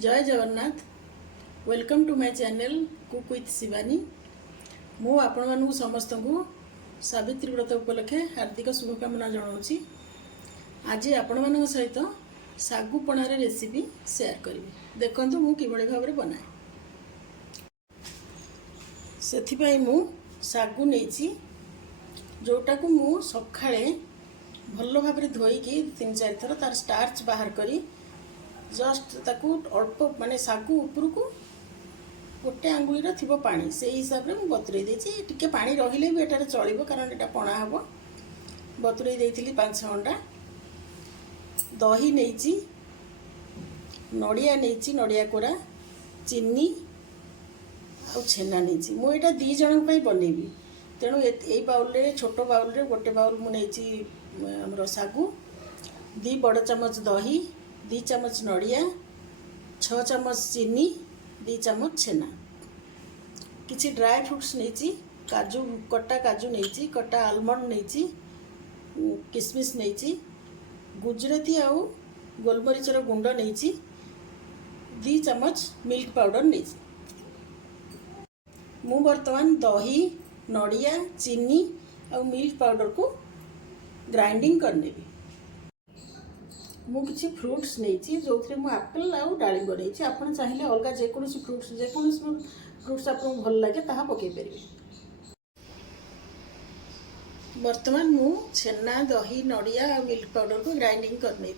जय Jagannath. Welcome to my channel cook with Shivani. मु आपण मानू समस्त को सावित्री व्रत उपलक्षे हार्दिक शुभकामना जनाऊँगी। आज आपण मान सहित सागु पणार रेसिपी शेयर करी। देखंतु मु किभଳି भाबरे बनाए। सेथिपाई मु सागु नेछि जोटा को मु सखाळे भल भाबरे धोईकी 3-4 थर तार स्टार्च बाहर करी जस्ट ताकू अल्प माने सागु ऊपर को गोटे आंगुलीर थी पानी से हिसाब से मुझे बतुरे टी पानी रहिले भी एटार चलो कारण एटा पणा हम बतुरे 5 घंटा। दही नहीं नड़िया नहीं नड़िया कोरा चीनी आ छेना नहीं मुझे 2 जन बनैबी तेणु यही बाउल छोट बाउल गोटे बाउल मुझे आमर सागु 2 बड़ चामच दही 2 चामच नड़िया 6 चामच चीनी 2 चामच छेना किसी ड्राई फ्रूट्स नहीं काजू कटा काजू नहीं कटा आलमंड नहीं किसमिस नहीं गुजराती आउ गोलमरीचर गुंड नहीं 2 चामच मिल्क पाउडर नहीं। मु बर्तमान दही नड़िया चीनी और मिल्क पाउडर को ग्राइंडिंग करने मु किसी फ्रूट्स नहीं जो थे मु एप्पल आउ डालिंब नहीं आपन चाहिए अलग जेकोसी फ्रूट्स आपको भल लगे ताहा पकई पारे। बर्तमान मु छेना दही नड़िया और मिल्क पाउडर को ग्राइंडिंग करने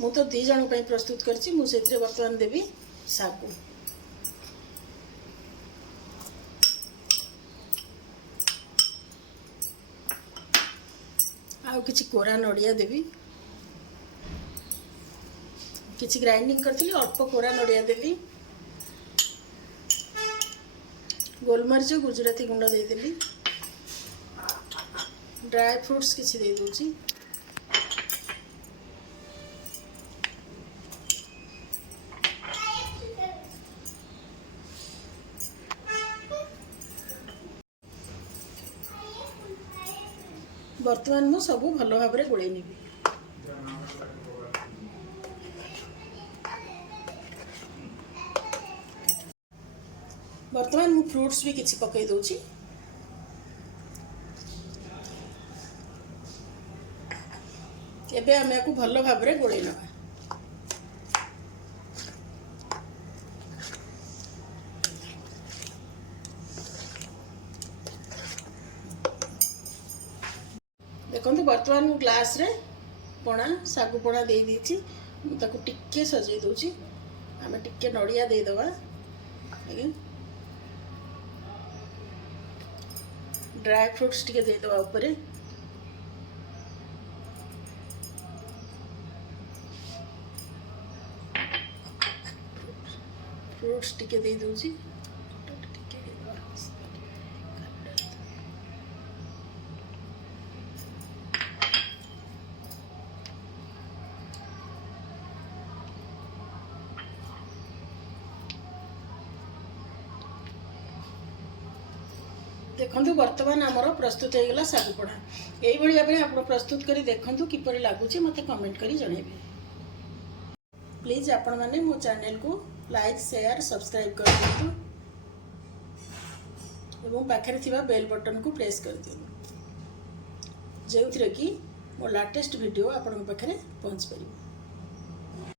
मु तो 2 जन प्रस्तुत करछि। मु सेथिरे बर्तमान देवी सागु आउ किछि कोरा नड़िया देवी किछि ग्राइंडिंग करथिली अल्प कोरा नड़िया देली गोलमरीच गुजराती गुंड देदेली ड्राई फ्रूट्स किछि दे दूची बर्तमान मु सबू भल भाव गोले नेबी। बर्तमान मु फ्रूट्स भी किछि पकई दोची एबे आमे को भल भाव गोले नबा। देखो बर्तमान मु ग्लास रे पणा सागु पणा दे दीची ताकू टिके सजई दोची आमे टिके नड़िया दे दबा ड्राई फ्रूट्स टिके दे दबा ऊपर फ्रूट्स टिके दे दूची देखु बर्तमान आमर प्रस्तुत हो गला सागु पड़ा यही भाव में आप प्रस्तुत करी देखु किपर लगुच मत कमेंट करी जनइबे। प्लीज आपण मैंने मो चैनल को लाइक शेयर सब्सक्राइब कर दिंतु एवं पाखे थिबा बेल बटन को प्रेस कर दिंतु जो थी कि मो लेटेस्ट वीडियो आपण पाखे पहुँच पार।